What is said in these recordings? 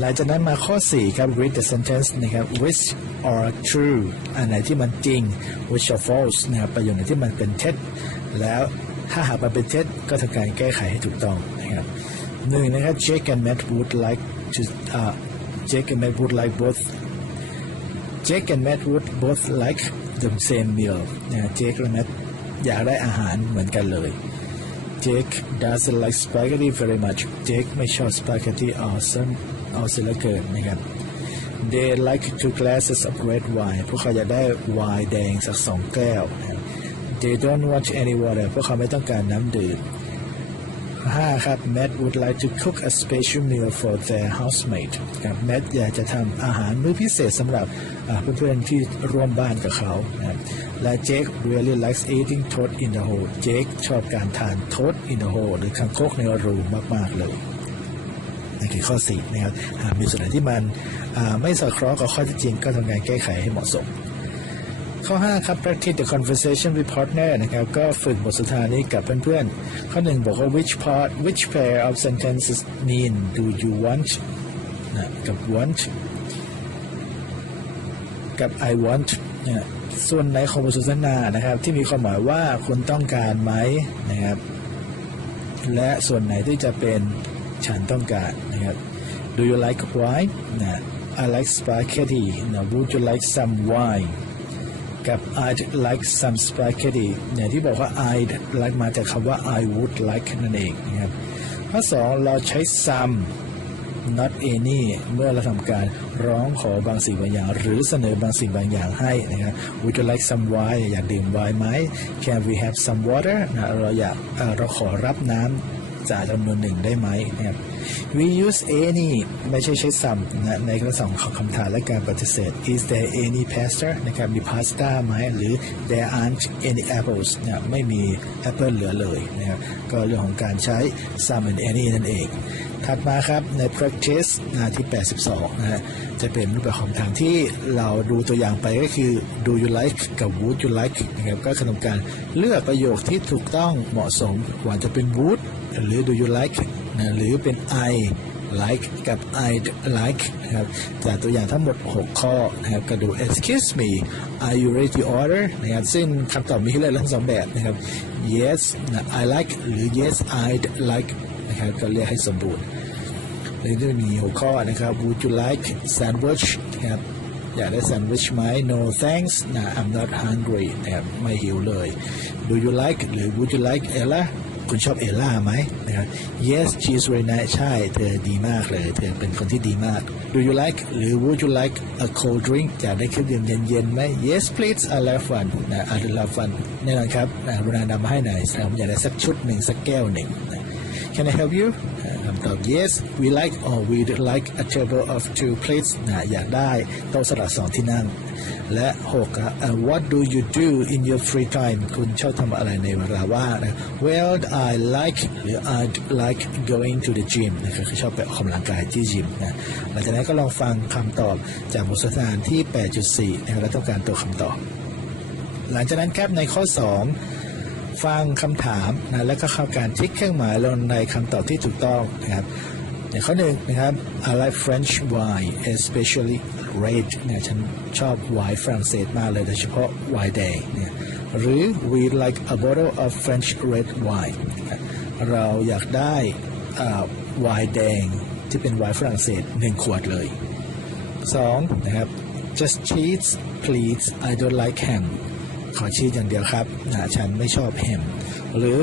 หลังจากนั้นมาข้อ 4 ครับ read the sentence นะครับ which are true อันไหนที่มันจริง which are false นะครับประโยคไหนที่มันเป็นเท็จ แล้วถ้าหากมันเป็นเท็จก็ทำการแก้ไขให้ถูกต้องนะครับหนึ่งนะครับ Jake and Matt would like to uh, Jake and Matt would like both Jake and Matt would both like the same meal นะ Jake และ Matt อยากได้อาหารเหมือนกันเลย Jake doesn't like spaghetti very much Jake ไม่ชอบ spaghetti เอาซะ เอาเสียเหลือเกินนะครับ They like two glasses of red wine พวกเขาอยากได้ไวน์แดงสักสองแก้ว They don't want any water พวกเขาไม่ต้องการน้ำดื่มห้าครับ Matt would like to cook a special meal for their housemate ครับ Matt อยากจะทำอาหารมื้อพิเศษสำหรับเพื่อนๆที่ร่วมบ้านกับเขานะและ Jake really likes eating toad in the hole Jake ชอบการทาน toad in the hole หรือคังคกในรูมากๆเลย นั่นคือข้อ4นะครับหากมีส่วนไหนที่มันไม่สอดคล้องกับข้อที่จริงก็ทำการแก้ไขให้เหมาะสม ข้อ 5 ครับ practice the conversation with partner นะครับก็ฝึกบทสนทนานี้กับเพื่อนๆ ข้อ 1 บอกว่า which part which pair of sentences mean do you want นะกับ want กับ I want นะส่วนไหนของบทสนทนานะครับที่มีความหมายว่าคุณต้องการไหมนะครับและส่วนไหนที่จะเป็น ฉันต้องการนะครับ Do you like wine นะ I like spaghetti นะ Would you like some wine กับ I'd like some spaghetti เนี่ยที่บอกว่า I'd like มาจากคำว่า I would like นั่นเองนะครับข้อสองเราใช้ some not any เมื่อเราทำการร้องขอบางสิ่งบางอย่าง หรือเสนอบางสิ่งบางอย่างให้นะครับ Would you like some wine อยากดื่มไวน์ไหม Can we have some water นะเราอยากเอ่อเราขอรับน้ำ จาจำนวนหนึ่งได้ไหมนะครับ We use any ไม่ใช่ใช้ some นะในกระสองของคำถามและการปฏิเสธ Is there any pasta นะครับมีพาสต้าไหมหรือ There aren't any apples นะไม่มีแอปเปิลเหลือเลยนะครับก็เรื่องของการใช้ some and any นั่นเอง ถัดมาครับใน practice น้าที่ 82 นะฮะจะเป็นรูปแบบของทางที่เราดูตัวอย่างไปก็คือ do you like กับ would you like นะครับก็คือทำการเลือกประโยคที่ถูกต้องเหมาะสมว่าจะเป็น would หรือ do you like นะหรือเป็น I like กับ I'd like นะครับจากตัวอย่างทั้งหมด 6 ข้อนะครับก็ดู excuse me are you ready to order นะครับซึ่งคำตอบมีให้เลือกทั้งสองแบบนะครับ yes นะ I like หรือ yes I'd like นะครับก็เรียกให้สมบูรณ์ในที่มีหัวข้อนะครับ Would you like sandwich นะครับอยากได้แซนด์วิชไหม No thanks นะ I'm not hungry นะครับไม่หิวเลย Do you like หรือ Would you like Ella คุณชอบเอลล่าไหมนะครับ Yes she's very nice ใช่ เธอดีมากเลย เธอเป็นคนที่ดีมาก Do you like หรือ Would you like a cold drink อยากได้เครื่องดื่มเย็นๆไหม Yes please I love one นะ I love one แน่นอนครับนะรุณานำมาให้หน่อยผมอยากได้สักชุดหนึ่งสักแก้วหนึ่ง Can I help you คำตอบ Yes we like or we like a table of two plates นะอยากได้โต๊ะสลัดสองที่นั่ง และ6ครับ uh, What do you do in your free time คุณชอบทำอะไรในเวลาว่างนะ Well I like หรือ I'd like going to the gym นะคือชอบไปออกกำลังกายที่ยิมนะหลังจากนั้นก็ลองฟังคำตอบจากบทสนทนาที่ 8.4 นะครับและต้องการตัวคำตอบ หลังจากนั้นครับในข้อ 2 ฟังคำถามนะแล้วก็เข้าการทิกเครื่องหมายลงในคำตอบที่ถูกต้องนะครับในข้อหนึ่งนะครับ I like French wine especially red เนี่ยฉันชอบไวน์ฝรั่งเศสมากเลยโดยเฉพาะไวน์แดงเนี่ยหรือ we like a bottle of French red wine รเราอยากได้อ่าไวน์แดงที่เป็นไวน์ฝรั่งเศสหนึ่งขวดเลยสองนะครับ just cheese please I don't like ham ขอชีสอย่างเดียวครับนะฉันไม่ชอบแฮมหรือ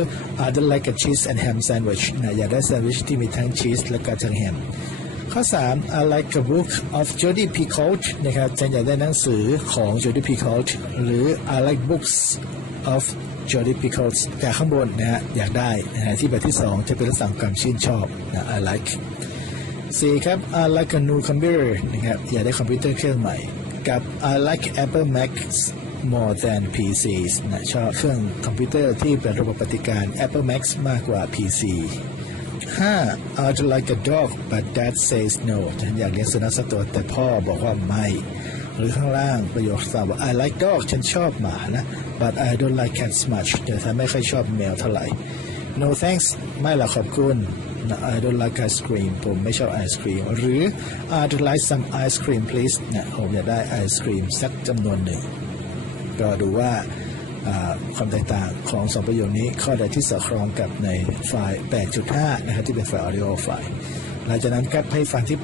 I don't like a cheese and ham sandwich นะอยากได้แซนด์วิชที่มีทั้งชีสและก็ทั้งแฮมข้อ 3 I like a book of Jodi Picoult นะครับฉันอยากได้หนังสือของ Jodi Picoult หรือ I like books of Jodi Picoult แต่ข้างบนนะฮะอยากได้นะฮะที่แบบที่ 2 จะเป็นลักษณะของความชื่นชอบนะ I like สี่ครับ I like a new computer นะครับอยากได้คอมพิวเตอร์เครื่องใหม่ กับ I like Apple Macs more than PCs นะชอบเครื่องคอมพิวเตอร์ที่เป็นระบบปฏิการ Apple Macs มากกว่า PC 5 I'd like a dog but dad says no ฉันอยากเลี้ยงสุนัขสักตัวแต่พ่อบอกว่าไม่ หรือข้างล่างประโยคสามว่า I like dog ฉันชอบหมานะ but I don't like cats much แต่ฉันไม่ค่อยชอบแมวเท่าไหร่ no thanks ไม่ละขอบคุณ I don't like ice cream ผมไม่ชอบไอศครีม หรือ I'd like some ice cream please นะผมอยากได้ไอศครีมสักจำนวนหนึ่ง ก็ดูว่าความแตกต่างของสองประโยชน์นี้ ข้อใดที่สอดคล้องกับในไฟล์ 8.5 นะครับที่เป็นไฟล์ audio ไฟล์หลังจากนั้นครับให้ฟังที่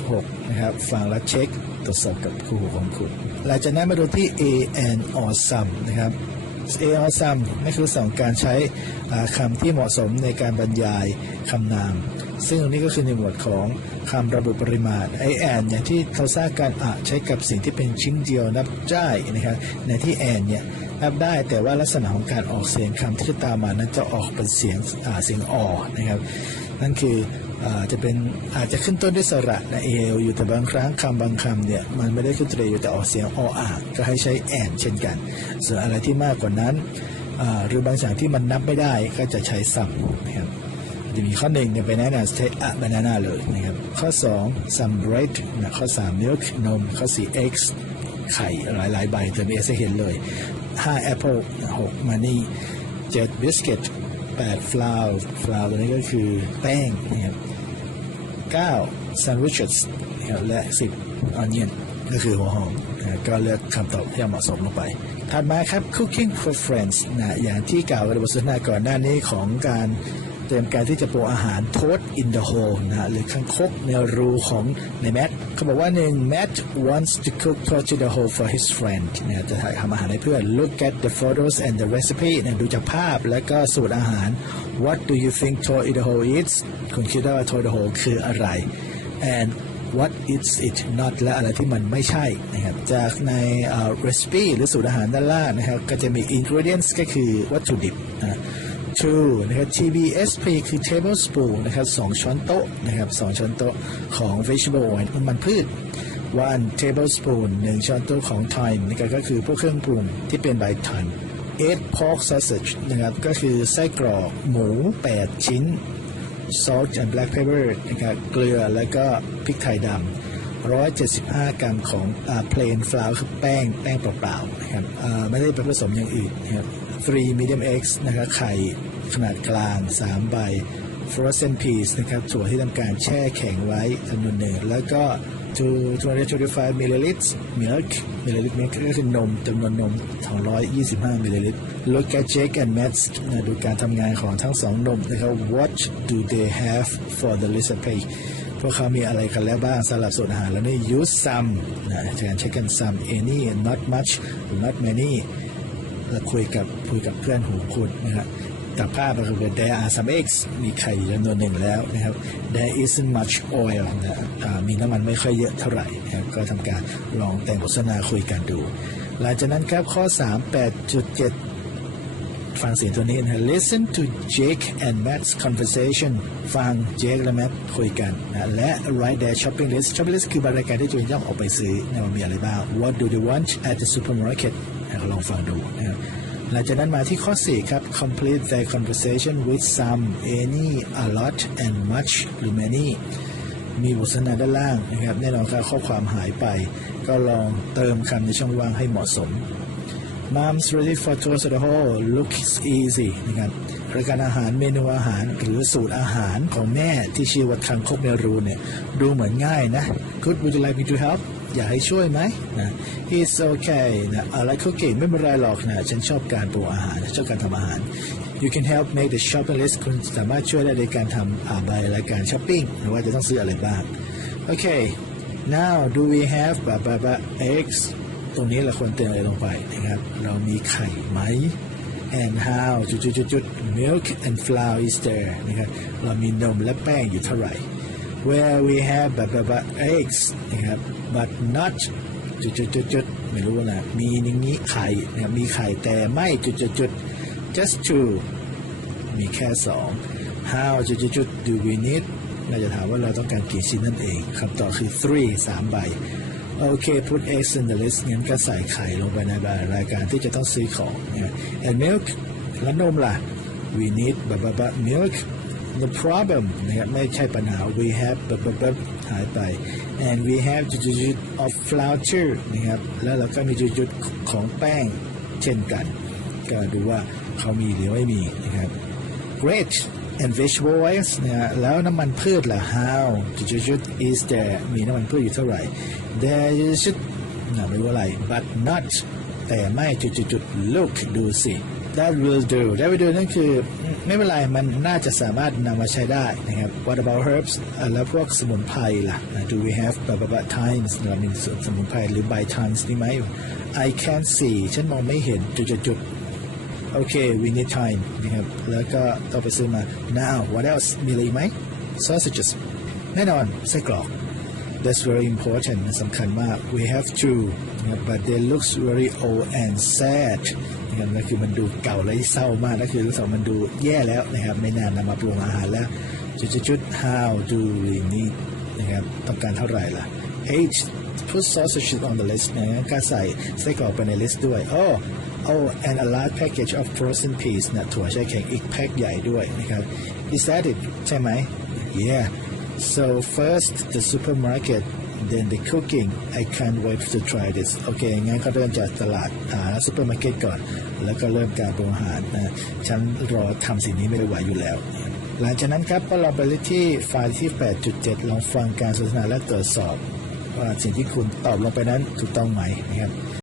8.6 นะครับฟังแล้วเช็คตรวจสอบกับคู่หูของคุณ หลังจากนั้นมาดูที่ a and or sum นะครับ a or some นี่คือสองการใช้อ่าคำที่เหมาะสมในการบรรยายคำนาม ซึ่งตรงนี้ก็คือในหมวดของคำระบุปริมาณ i and อย่างที่เราทราบการอะใช้กับสิ่งที่เป็นชิ้นเดียวนับได้นะครับในที่ and เนี่ยนับได้แต่ว่าลักษณะของการออกเสียงคำที่ตามมานั้นจะออกเป็นเสียงเสียงออนะครับนั่นคือ จะเป็นอาจจะขึ้นต้นด้วยสระนะเอลอยู่แต่บางครั้งคำบางคำเนี่ยมันไม่ได้ขึ้นต้นด้วยอยู่แต่ออกเสียงออ่างก็ให้ใช้แอนเช่นกัน ส่วนอะไรที่มากกว่านั้นหรือบางอย่างที่มันนับไม่ได้ก็จะใช้ซ้ำนะครับจะมีข้อหนึ่งเนี่ยเป็นแนะนำใช้อะบานาน่าเลยนะครับข้อ2 some bread นะข้อ 3 milk นม ข้อ 4 eggs ไข่หลายๆใบเติมเอสให้เห็นเลย 5 apple 6 money 7 biscuit 8 flour flour ตัวนี้ก็คือแป้งนะครับ 9 sandwiches นะครับและ 10 onion ก็คือหัวหอมก็เลือกคำตอบที่เหมาะสมลงไปถัดมาครับ cooking for friends นะอย่างที่กล่าวในบทสนทนาก่อนหน้านี้ของการ เตรียมการที่จะปรอาหาร toad in the hole นะฮะหรือข้างคกในรูของในแมทเขาบอกว่าหนึ่ง Matt wants to cook toad in the hole for his friend นะจะทำอาหารให้เพื่อน look at the photos and the recipe นะดูจากภาพแล้วก็สูตรอาหาร what do you think toad in the hole is คุณคิดว่า toad in the hole คืออะไร and what is it not และอะไรที่มันไม่ใช่นะครับจากใน recipe หรือสูตรอาหารด้านล่างนะครับก็จะมี ingredients ก็คือวัตถุดิบนะ two นะครับ TBSP คือ tablespoon นะครับสองช้อนโต๊ะนะครับสองช้อนโต๊ะของ vegetable น้ำมันพืช one tablespoon หนึ่งช้อนโต๊ะของ thyme นะครับก็คือพวกเครื่องปรุงที่เป็นใบ thyme eight pork sausage นะครับก็คือไส้กรอกหมู 8 ชิ้น salt and black pepper นะครับเกลือแล้วก็พริกไทยดำ175 กรัมของอ่า plain flour คือแป้งแป้งเปล่าๆนะครับอ่าไม่ได้ไปผสมอย่างอื่นนะครับ three medium eggs นะครับไข่ ขนาดกลาง 3 ใบ frozen peas นะครับถั่วที่ทำการแช่แข็งไว้จำนวนหนึ่ง แล้วก็ 225 milliliters milk milliliter milk ก็คือนมจำนวนนม 225 milliliter look at Jake and Matt นะดูการทำงานของทั้งสองนมนะครับ what do they have for the recipe พวกเขามีอะไรกันแล้วบ้างสำหรับสูตรอาหารแล้วนี่ use some นะการใช้กัน some any not much not many เราคุยกับคุยกับเพื่อนหูคุณนะครับ แต่ภาพก็คือ there are some eggs มีไข่จำนวนหนึ่งแล้วนะครับ there isn't much oil นะอ่ามีน้ำมันไม่ค่อยเยอะเท่าไหร่นะครับก็ทำการลองแต่งบทสนทนาคุยกันดู หลังจากนั้นครับข้อ 3 8.7 ฟังเสียงตัวนี้นะ listen to Jake and Matt's conversation ฟัง Jake และ Matt คุยกันนะและ write their shopping list shopping list คือบรรยากาศที่ตัวเองต้องออกไปซื้อนะมีอะไรบ้าง what do they want at the supermarket นะลองฟังดูนะครับ หลังจากนั้นมาที่ข้อ 4 ครับ complete the conversation with some any a lot and much หรือ many มีบทสนทนาด้านล่างนะครับ แน่นอนครับข้อความหายไป ก็ลองเติมคำในช่องว่างให้เหมาะสม Mom's ready for toast at the hole looks easy นะครับรายการอาหารเมนูอาหารหรือสูตรอาหารของแม่ที่ชื่อว่าคังคกเมรูเนี่ย ดูเหมือนง่ายนะ Good would you like me to help อยากให้ช่วยไหมนะ It's okay นะอะไร cooking ไม่เป็นไรหรอกนะฉันชอบการปรุงอาหารชอบการทำอาหาร You can help make the shopping list คุณสามารถช่วยได้ในการทำอ่าใบรายการช้อปปิ้งหรือว่าจะต้องซื้ออะไรบ้าง Okay now do we have บะบะบะ eggs ตรงนี้เราควรเติมอะไรลงไปนะครับ เรามีไข่ไหม and how จุดจุดจุดจุด milk and flour is there นะครับ เรามีนมและแป้งอยู่เท่าไหร่ where we have แบบแบบแบบ eggs นะครับ but not จุดจุดจุดจุดไม่รู้นะ มีอย่างนี้ไข่นะครับมีไข่แต่ไม่จุดจุดจุด just two มีแค่สอง how จุดจุดจุด do we need เราจะถามว่าเราต้องการกี่ชิ้นนั่นเองคำตอบคือ three สามใบ โอเค put eggs in the list งั้นก็ใส่ไข่ลงไปในรายการที่จะต้องซื้อของ and milk แล้วนมล่ะ we need บะบะบะ milk the problem นะครับไม่ใช่ปัญหา we have บะบะบะหายไป and we have จุดจุด of flour นะครับแล้วเราก็มีจุดจุดของแป้งเช่นกัน ก็ดูว่าเขามีหรือไม่มีนะครับ great and vegetable oils นะแล้วน้ำมันพืชล่ะ how จุดๆ is there มีน้ำมันพืชอยู่เท่าไหร่ there is นะไม่รู้อะไร but not แต่ไม่จุดๆ look ดูสิ that will do that will do นั่นคือไม่เป็นไรมันน่าจะสามารถนำมาใช้ได้นะครับ what about herbs อะแล้วพวกสมุนไพรล่ะ do we have แบบแบบ times เรามีสมุนไพรหรือ by times นี่ไหม I can't see ฉันมองไม่เห็นจุดๆโอเค we need time นะครับ แล้วก็ต้องไปซื้อมา now what else มีอะไรอีกไหม sausages แน่นอนไส้กรอก that's very important สำคัญมาก we have to นะครับ but they looks very old and sad นะครับนั่นคือมันดูเก่าและเศร้ามากนั่นคือรู้สึกมันดูแย่แล้วนะครับ ไม่นานนำมาปรุงอาหารแล้ว จุดๆๆ how do we need นะครับต้องการเท่าไหร่ล่ะ H put sausages on the list นะงั้นก็ใส่ไส้กรอกไปใน list ด้วย oh oh and a large package of frozen peas นะถั่วแช่แข็งอีกแพ็คใหญ่ด้วยนะครับ is that it ใช่ไหม yeah so first the supermarket then the cooking I can't wait to try this โอเค งั้นก็เริ่มจากตลาดอ่าซูเปอร์มาร์เก็ตก่อน แล้วก็เริ่มการบริหารนะฉันรอทำสิ่งนี้ไม่ได้ไหวอยู่แล้ว หลังจากนั้นครับก็ลองไปที่ไฟล์ที่ 8.7 ลองฟังการสนทนาและตรวจสอบ ว่าสิ่งที่คุณตอบลงไปนั้นถูกต้องไหมนะครับ